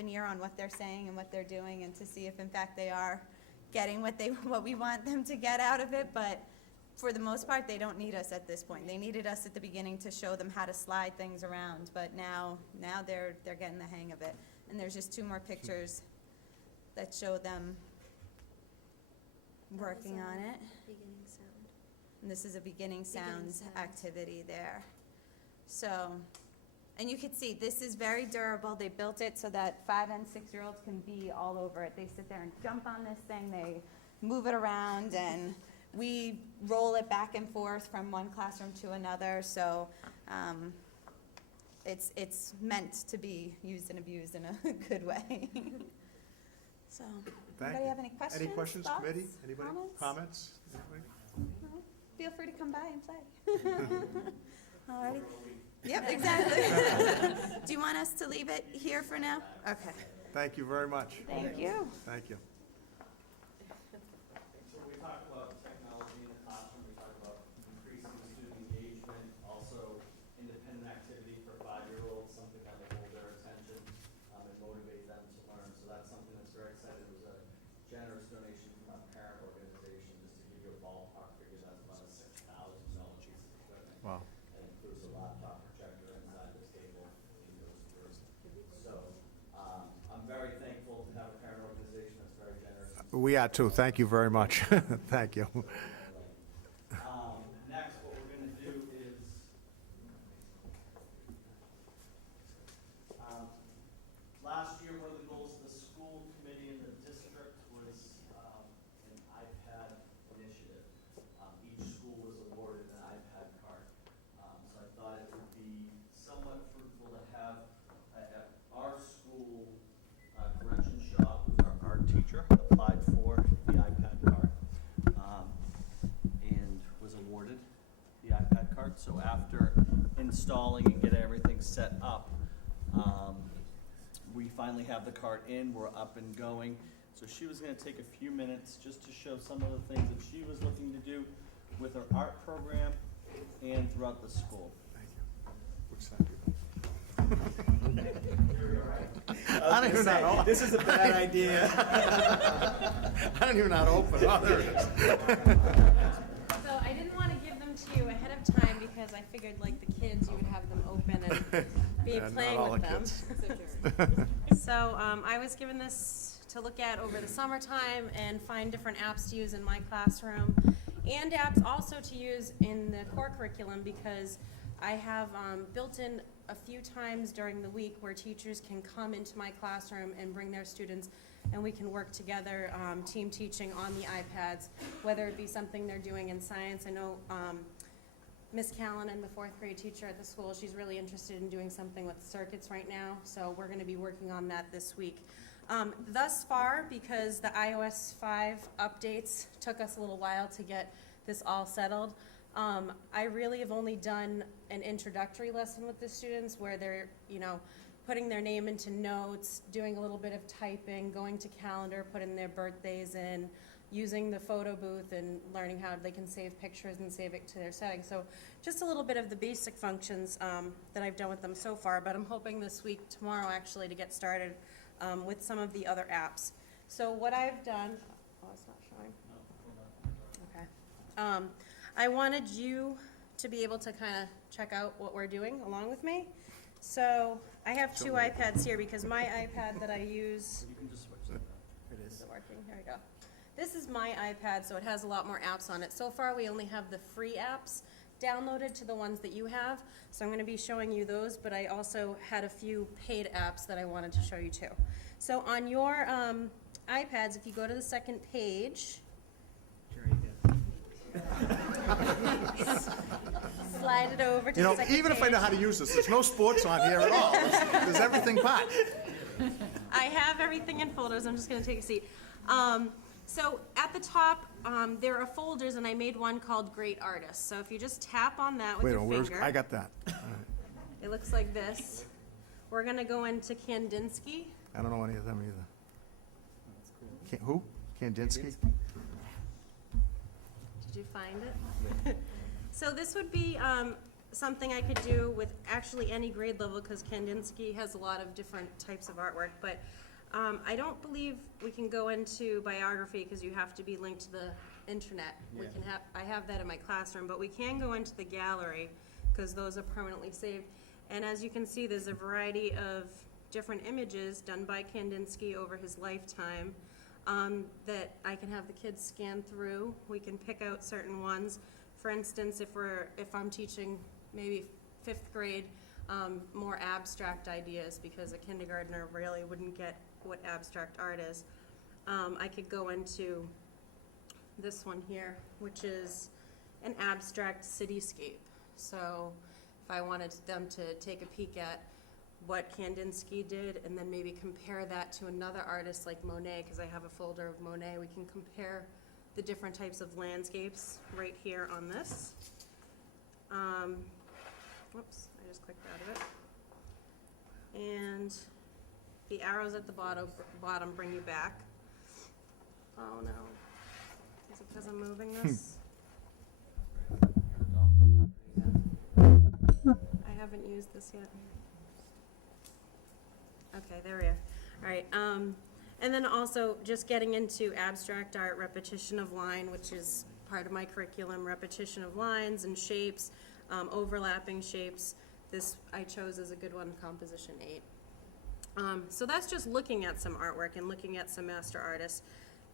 an ear on what they're saying and what they're doing, and to see if in fact they are getting what we want them to get out of it. But for the most part, they don't need us at this point. They needed us at the beginning to show them how to slide things around, but now they're getting the hang of it. And there's just 2 more pictures that show them working on it. Beginning sound. And this is a beginning sound sound. activity there. So, and you can see, this is very durable. They built it so that 5 and 6-year-olds can be all over it. They sit there and jump on this thing, they move it around, and we roll it back and forth from one classroom to another. So it's meant to be used and abused in a good way. So, anybody have any questions? Any questions, thoughts, committee? Anybody? Comments? Anybody? No? Feel free to come by and play. Alrighty. Yep, exactly. Do you want us to leave it here for now? Okay. Thank you very much. Thank you. Thank you. So we talked about technology in the classroom, we talked about increasing student engagement, also independent activity for 5-year-olds, something that will hold their attention and motivate them to learn. So that's something that's very exciting. It was a generous donation from a parent organization. Just to give you a ballpark figure, that's about a $6,000 piece of equipment. Wow. It includes a laptop projector inside this table. So I'm very thankful to have a parent organization that's very generous. We are too. Thank you very much. Thank you. Next, what we're going to do is, last year, one of the goals of the school committee in the district was an iPad initiative. Each school was awarded an iPad card. So I thought it would be somewhat fruitful to have at our school, Gretchen Shaw, who's our art teacher, applied for the iPad card and was awarded the iPad card. So after installing and getting everything set up, we finally have the card in, we're up and going. So she was going to take a few minutes just to show some of the things that she was looking to do with her art program and throughout the school. Thank you. Which side do you I don't even know. This is a bad idea. I don't even know how to open it. Oh, there it is. So I didn't want to give them to you ahead of time because I figured like the kids, you would have them open and be Yeah, not playing all with the them. kids. So I was given this to look at over the summertime and find different apps to use in my classroom and apps also to use in the core curriculum because I have built in a few times during the week where teachers can come into my classroom and bring their students and we can work together, team teaching on the iPads, whether it be something they're doing in science. I know Miss Callanan, the 4th grade teacher at the school, she's really interested in doing something with circuits right now, so we're going to be working on that this week. Thus far, because the iOS 5 updates took us a little while to get this all settled, I really have only done an introductory lesson with the students where they're, putting their name into notes, doing a little bit of typing, going to calendar, putting their birthdays in, using the photo booth and learning how they can save pictures and save it to their settings. So just a little bit of the basic functions that I've done with them so far, but I'm hoping this week, tomorrow actually, to get started with some of the other apps. So what I've done, it's not showing. Okay. I wanted you to be able to kind of check out what we're doing along with me. So I have 2 iPads here because my iPad that I use, You can just switch that. is it working? Here we go. This is my iPad, so it has a lot more apps on it. So far, we only have the free apps downloaded to the ones that you have. So I'm going to be showing you those, but I also had a few paid apps that I wanted to show you too. So on your iPads, if you go to the second page, slide it over to the second Even if I know page. how to use this, there's no sports on here at all. There's everything but. I have everything in folders. I'm just going to take a seat. So at the top, there are folders, and I made one called Great Artists. So if you just tap on that with Wait a your minute, finger, I got that. it looks like this. We're going to go into Kandinsky. I don't know any of them either. Who? Kandinsky? Did you find it? So this would be something I could do with actually any grade level, because Kandinsky has a lot of different types of artwork, but I don't believe we can go into biography because you have to be linked to the internet. We Yeah. can have, I have that in my classroom, but we can go into the gallery because those are permanently saved. And as you can see, there's a variety of different images done by Kandinsky over his lifetime that I can have the kids scan through. We can pick out certain ones. For instance, if I'm teaching maybe 5th grade, more abstract ideas, because a kindergartner really wouldn't get what abstract art is. I could go into this one here, which is an abstract cityscape. So if I wanted them to take a peek at what Kandinsky did and then maybe compare that to another artist like Monet, because I have a folder of Monet, we can compare the different types of landscapes right here on this. Whoops, I just clicked out of it. And the arrows at the bottom bring you back. Oh no. Is it because I'm moving this? I haven't used this yet. Okay, there we are. All right. And then also just getting into abstract art, repetition of line, which is part of my curriculum, repetition of lines and shapes, overlapping shapes. This I chose as a good one, Composition 8. So that's just looking at some artwork and looking at some master artists.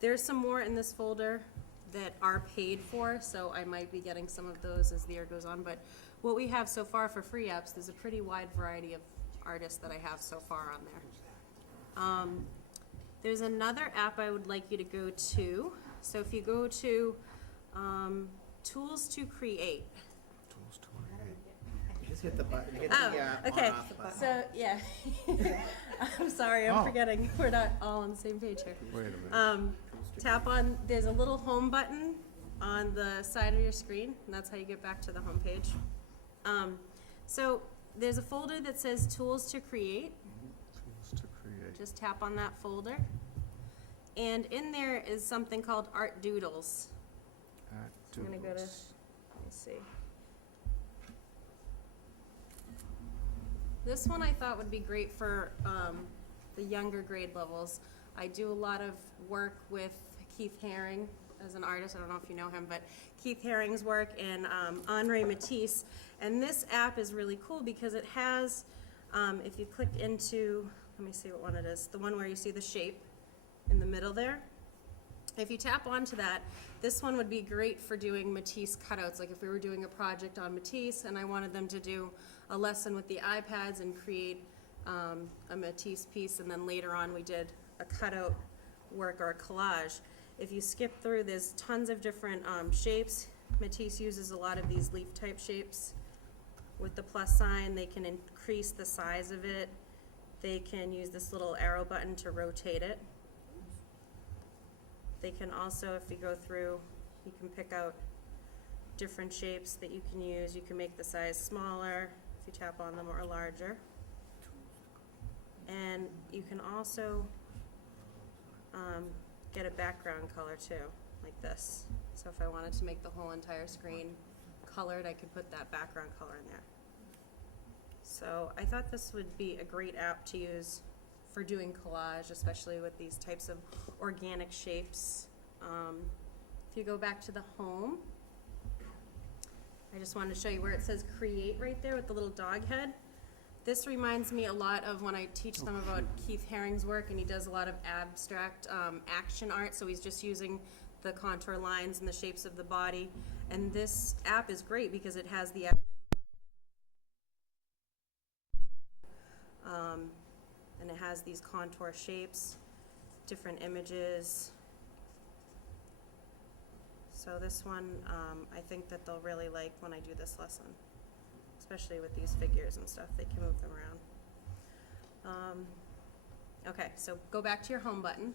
There's some more in this folder that are paid for, so I might be getting some of those as the year goes on. But what we have so far for free apps, there's a pretty wide variety of artists that I have so far on there. There's another app I would like you to go to. So if you go to Tools to Create. Tools to create. You just hit the button, hit Oh, the okay. on off button. So, yeah. I'm sorry, I'm Oh. forgetting. We're not all on the same page here. Wait a minute. Tap on, there's a little home button on the side of your screen, and that's how you get back to the home page. So there's a folder that says Tools to Create. Tools to create. Just tap on that folder. And in there is something called Art Doodles. I'm gonna go to, let me see. This one I thought would be great for the younger grade levels. I do a lot of work with Keith Haring as an artist. I don't know if you know him, but Keith Haring's work and Henri Matisse. And this app is really cool because it has, if you click into, let me see what one it is, the one where you see the shape in the middle there. If you tap onto that, this one would be great for doing Matisse cutouts. Like if we were doing a project on Matisse and I wanted them to do a lesson with the iPads and create a Matisse piece, and then later on we did a cutout work or a collage. If you skip through, there's tons of different shapes. Matisse uses a lot of these leaf type shapes. With the plus sign, they can increase the size of it. They can use this little arrow button to rotate it. They can also, if you go through, you can pick out different shapes that you can use. You can make the size smaller if you tap on them, or larger. And you can also get a background color too, like this. So if I wanted to make the whole entire screen colored, I could put that background color in there. So I thought this would be a great app to use for doing collage, especially with these types of organic shapes. If you go back to the home, I just wanted to show you where it says create right there with the little dog head. This reminds me a lot of when I teach them about Keith Haring's work, and he does a lot of abstract action art, so he's just using the contour lines and the shapes of the body. And this app is great because it has the and it has these contour shapes, different images. So this one, I think that they'll really like when I do this lesson, especially with these figures and stuff. They can move them around. Okay, so go back to your home button.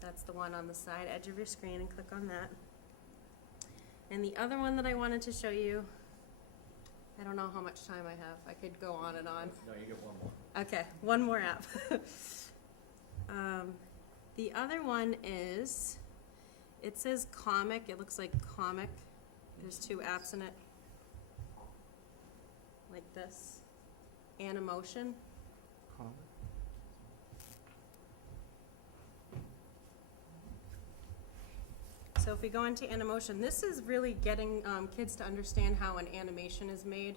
That's the one on the side edge of your screen, and click on that. And the other one that I wanted to show you, I don't know how much time I have. I could go on and on. No, you get one more. Okay, one more app. The other one is, it says Comic. It looks like Comic. There's two apps in it. like this, Animotion. So if we go into Animotion, this is really getting kids to understand how an animation is made,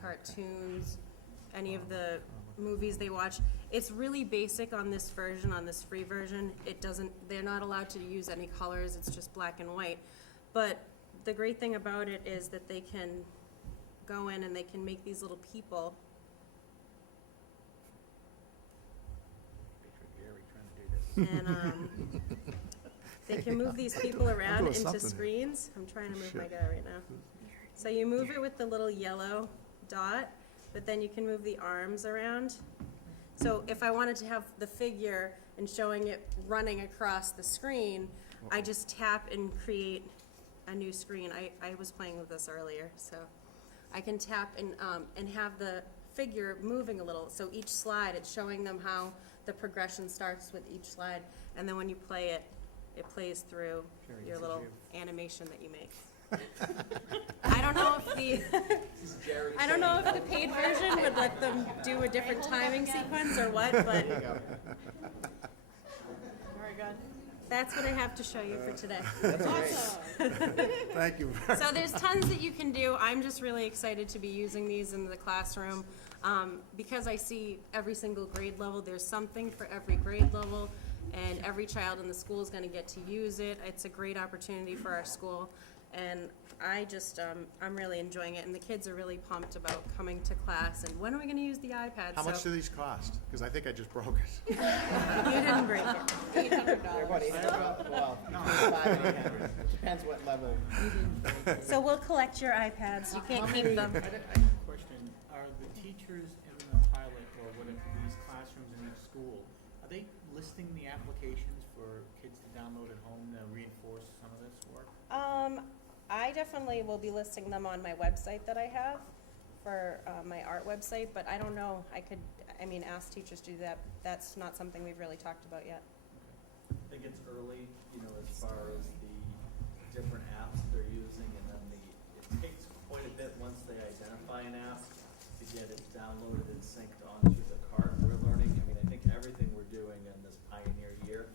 cartoons, any of the movies they watch. It's really basic on this version, on this free version. They're not allowed to use any colors, it's just black and white. But the great thing about it is that they can go in and they can make these little people. Gary trying to do this. And they can move these people around doing into something here. screens. I'm trying to move my Shit. guy right now. So you move it with the little yellow dot, but then you can move the arms around. So if I wanted to have the figure and showing it running across the screen, I just tap and create a new screen. I was playing with this earlier, so I can tap and have the figure moving a little. So each slide, it's showing them how the progression starts with each slide, and then when you play it, it plays through Jerry, your this is little you. animation that you make. I don't know if the paid version would let them do a different timing sequence or what, but There you go. very good. That's what I have to show you for today. That's great. Thank you. So there's tons that you can do. I'm just really excited to be using these in the classroom. Because I see every single grade level, there's something for every grade level, and every child in the school is gonna get to use it. It's a great opportunity for our school, and I just, I'm really enjoying it, and the kids are really pumped about coming to class, and when are we gonna use the iPad? How much So- do these cost? Because I think I just broke it. You didn't break it. They're about $800, well, between 5 and 800. Depends what level. So we'll collect your iPads, you can't keep them. I have a question. Are the teachers in the pilot, or whatever, these classrooms in each school, are they listing the applications for kids to download at home to reinforce some of this work? I definitely will be listing them on my website that I have for my art website, but I don't know, ask teachers to do that. That's not something we've really talked about yet. I think it's early, as far as the different apps they're using, and then it takes quite a bit once they identify an app to get it downloaded and synced onto the cart. We're learning, I think everything we're doing in this pioneer year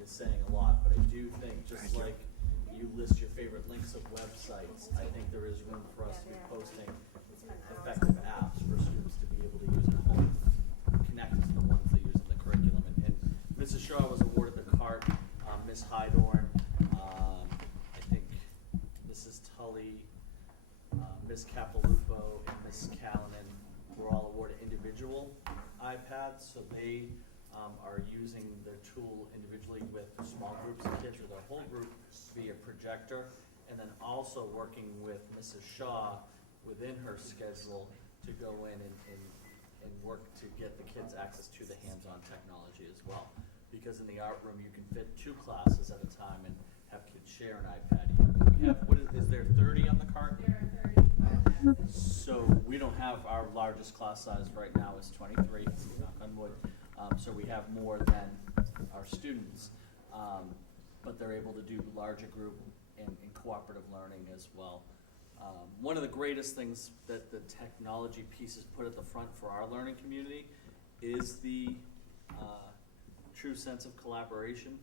is saying a lot, but I do think, just like you list your favorite links of websites, I think there is room for us to be posting effective apps for students to be able to use at home, connected to the ones they use in the curriculum. And Mrs. Shaw was awarded the cart, Ms. Hydorn, I think Mrs. Tully, Ms. Capilupo, and Ms. Callanan were all awarded individual iPads, so they are using the tool individually with small groups of kids or their whole group via projector, and then also working with Mrs. Shaw within her schedule to go in and work to get the kids access to the hands-on technology as well. Because in the art room, you can fit 2 classes at a time and have kids share an iPad. We have, is there 30 on the cart? There are 30. So we don't have, our largest class size right now is 23, knock on wood. So we have more than our students, but they're able to do larger group and cooperative learning as well. One of the greatest things that the technology pieces put at the front for our learning community is the true sense of collaboration,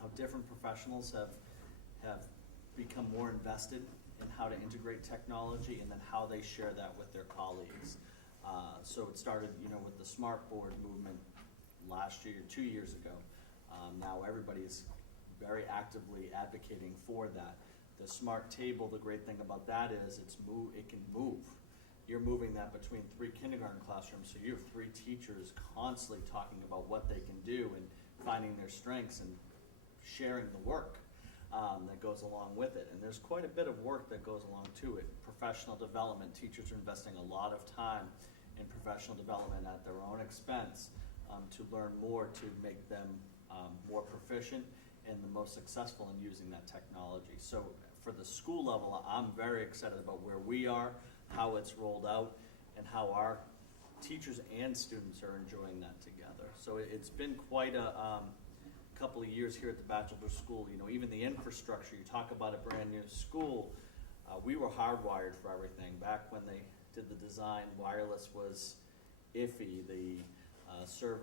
how different professionals have become more invested in how to integrate technology, and then how they share that with their colleagues. So it started, with the smart board movement last year, 2 years ago. Now everybody is very actively advocating for that. The smart table, the great thing about that is it can move. You're moving that between 3 kindergarten classrooms, so you have 3 teachers constantly talking about what they can do and finding their strengths and sharing the work that goes along with it. And there's quite a bit of work that goes along to it. Professional development, teachers are investing a lot of time in professional development at their own expense to learn more, to make them more proficient and the most successful in using that technology. So for the school level, I'm very excited about where we are, how it's rolled out, and how our teachers and students are enjoying that together. So it's been quite a couple of years here at the Batchelor School. Even the infrastructure, you talk about a brand new school, we were hardwired for everything. Back when they did the design, wireless was iffy. The server